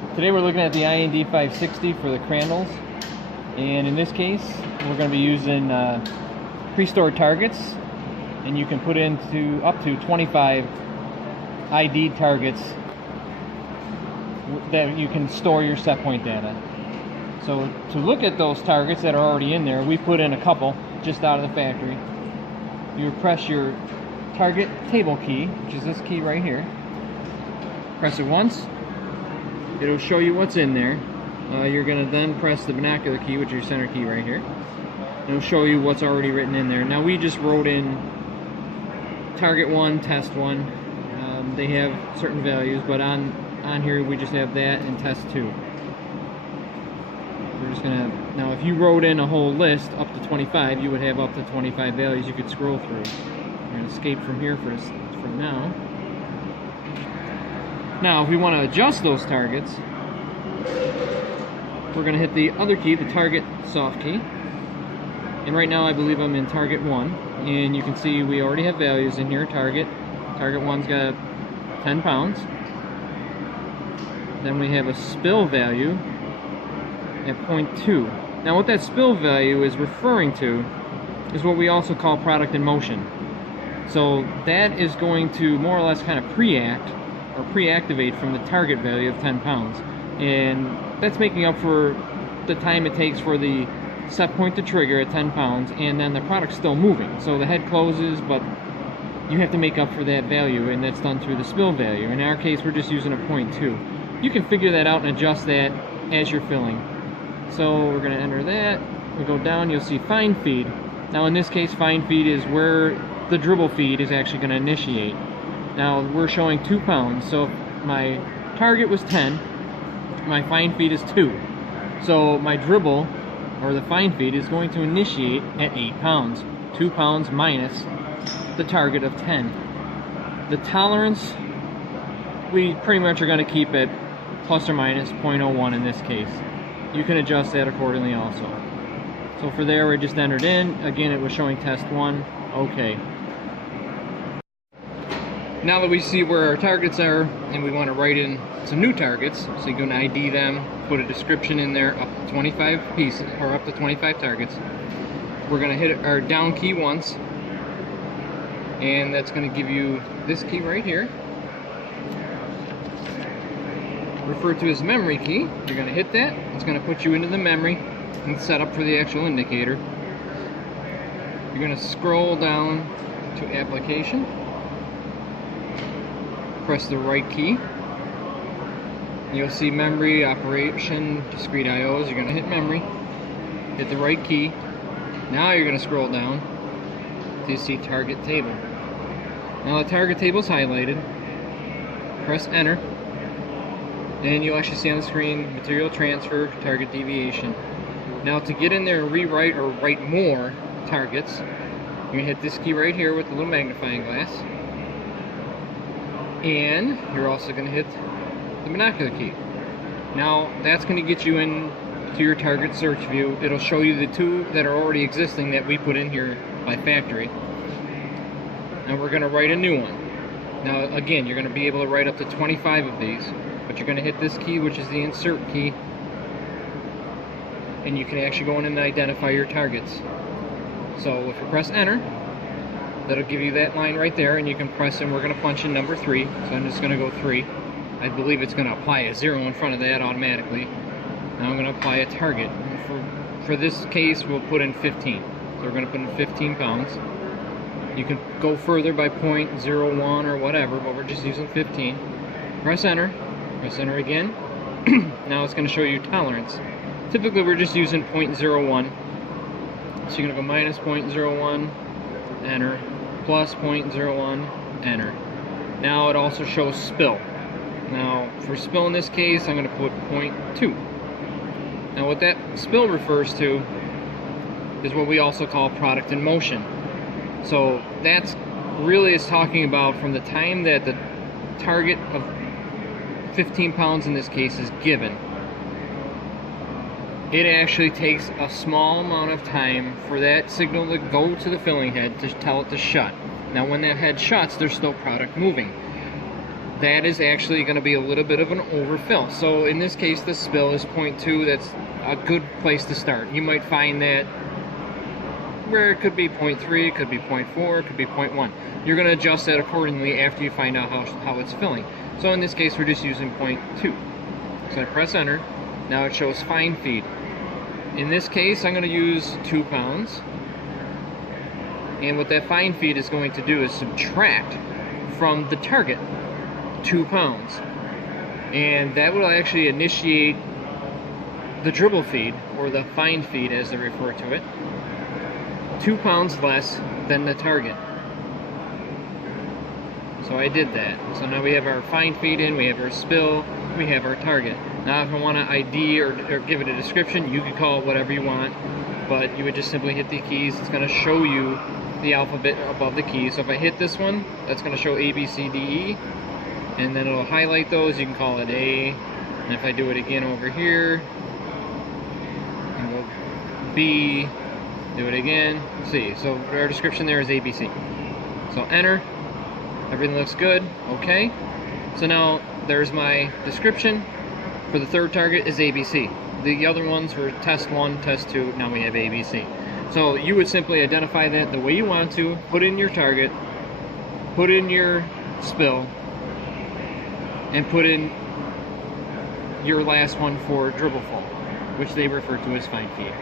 Today we're looking at the IND560 for the Crandalls, and in this case we're going to be using pre-stored targets, and you can put into up to 25 ID targets that you can store your set point data. So to look at those targets that are already in there, we put in a couple just out of the factory. You press your target table key, which is this key right here. Press it once. It'll show you what's in there. You're going to then press the binocular key, which is your center key right here. It'll show you what's already written in there. Now we just wrote in target 1, test 1. They have certain values, but on here we just have that and test 2. We're just going to, now if you wrote in a whole list up to 25, you would have up to 25 values you could scroll through. We're going to escape from here for now. Now, if we want to adjust those targets, we're going to hit the other key, the target soft key. And right now I believe I'm in target 1. And you can see we already have values in here. Target 1's got 10 pounds. Then we have a spill value at 0.2. Now what that spill value is referring to is what we also call product in motion. So that is going to more or less kind of pre-activate from the target value of 10 pounds, and that's making up for the time it takes for the set point to trigger at 10 pounds, and then the product's still moving. So the head closes, but you have to make up for that value, and that's done through the spill value. In our case, we're just using a 0.2. You can figure that out and adjust that as you're filling. So we're going to enter that. We go down, you'll see fine feed. Now in this case, fine feed is where the dribble feed is actually going to initiate. Now we're showing 2 pounds, so if my target was 10, my fine feed is 2. So my dribble, or the fine feed, is going to initiate at 8 pounds. 2 pounds minus the target of 10. The tolerance, we pretty much are going to keep at plus or minus 0.01 in this case. You can adjust that accordingly also. So for there, we just entered in. Again, it was showing test 1. Okay. Now that we see where our targets are, and we want to write in some new targets, so you can ID them, put a description in there, up to 25 pieces, or up to 25 targets. We're going to hit our down key once, and that's going to give you this key right here, referred to as memory key. You're going to hit that. It's going to put you into the memory and set up for the actual indicator. You're going to scroll down to application. Press the right key. You'll see memory, operation, discrete IOs. You're going to hit memory, hit the right key. Now you're going to scroll down to see target table. Now the target table is highlighted. Press enter, and you'll actually see on the screen material transfer, target deviation. Now to get in there and rewrite or write more targets, you're going to hit this key right here with the little magnifying glass. And you're also going to hit the binocular key. Now that's going to get you into your target search view. It'll show you the 2 that are already existing that we put in here by factory. And we're going to write a new one. Now again, you're going to be able to write up to 25 of these, but you're going to hit this key, which is the insert key, and you can actually go in and identify your targets. So if you press enter, that'll give you that line right there, and you can press, and we're going to punch in number 3. So I'm just going to go 3. I believe it's going to apply a 0 in front of that automatically. Now I'm going to apply a target. For this case, we'll put in 15. So we're going to put in 15 pounds. You can go further by 0.01 or whatever, but we're just using 15. Press enter. Press enter again. Now it's going to show you tolerance. Typically we're just using 0.01. So you're going to go minus 0.01, enter, plus 0.01, enter. Now it also shows spill. Now for spill in this case, I'm going to put 0.2. Now what that spill refers to is what we also call product in motion. So that's really is talking about from the time that the target of 15 pounds in this case is given. It actually takes a small amount of time for that signal to go to the filling head to tell it to shut. Now when that head shuts, there's still product moving. that is actually going to be a little bit of an overfill. So in this case, the spill is 0.2. That's a good place to start. You might find that where it could be 0.3, it could be 0.4, it could be 0.1. You're going to adjust that accordingly after you find out how it's filling. So in this case, we're just using 0.2. So I press enter. Now it shows fine feed. In this case, I'm going to use 2 pounds. And what that fine feed is going to do is subtract from the target 2 pounds. And that will actually initiate the dribble feed, or the fine feed as they refer to it, 2 pounds less than the target. So I did that. So now we have our fine feed in, we have our spill, we have our target. Now if I want to ID or give it a description, you can call it whatever you want, but you would just simply hit the keys. It's going to show you the alphabet above the keys. So if I hit this one, that's going to show A, B, C, D, E, and then it'll highlight those. You can call it A, and if I do it again over here, and go B, do it again, C. So our description there is A, B, C. So enter. Everything looks good. Okay. So now there's my description. For the third target is ABC. The other ones were test 1, test 2. Now we have ABC. So you would simply identify that the way you want to. Put in your target. Put in your spill. And put in your last one for dribble full, which they refer to as fine feed.